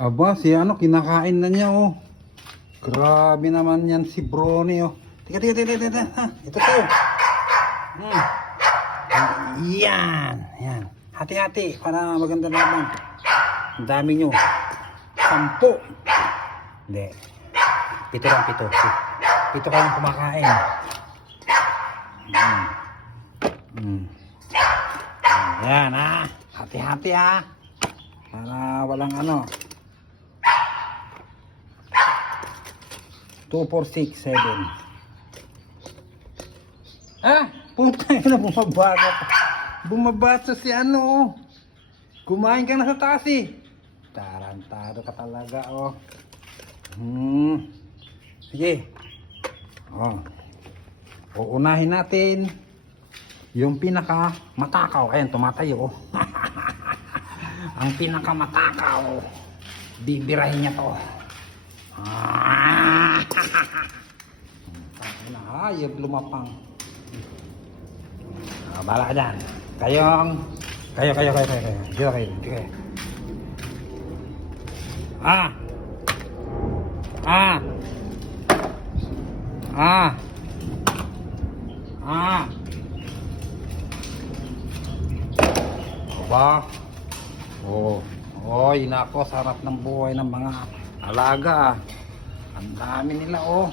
Aba, si ano, kinakain na niya, oh. Grabe naman yan si Brony, oh. Tika. Ha, ito to. Yan. Yan. Hati-hati para maganda naman. Ang dami nyo. 10. Hindi. 7 lang, 7. 7 kayong kumakain. Yan, ha. Hati-hati, ha. Para walang ano. 2, 4, 6, 7. Puta na, bumabasa si ano. Kumain ka na sa taas, eh. Tarantado ka talaga, oh. Sige. Uunahin natin yung pinaka matakaw. Ayan, tumatayo, oh. Ang pinaka matakaw. Bibirahin niya to. Hayop lumapang. Bala ka dyan. Kayo. Dito kayo. Aba. Oy, nako, sarap ng buhay ng mga alaga. Ang dami nila, oh.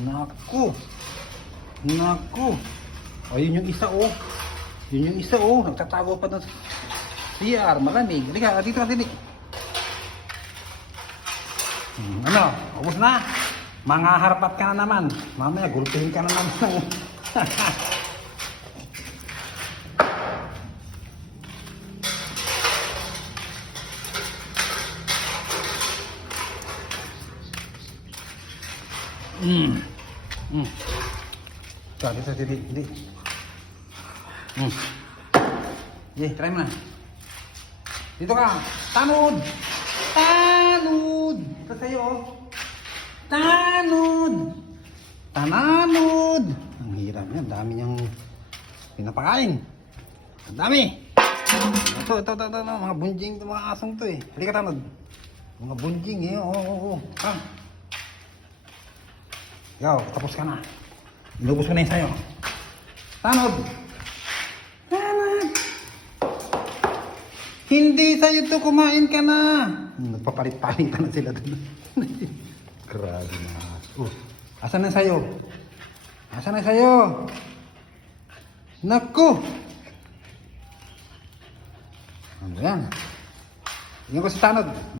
Naku. Ayun yung isa, oh. Nagtatago pa ng CR. Malamig. Halika, dito. Ano? Ubus na? Mga harpat ka na naman. Mamaya, gulpihin ka na naman. Dito. Try mo na. Dito ka. Tanod. Ito sa'yo, oh. Tananod. Ang hirap niya. Ang dami niyang pinapakain. Ang dami. Ito. Mga bunjing ito, mga asong to, eh. Halika, tanod. Mga bunjing, eh. Oo. Ikaw, tapos ka na. Inubos ko na yung sayo. Tanod! Hindi sa'yo to, kumain ka na. Nagpapalit-palitan na sila doon. Grabe na. Asan na sayo? Naku! Ano yan? Tingnan ko si Tanod.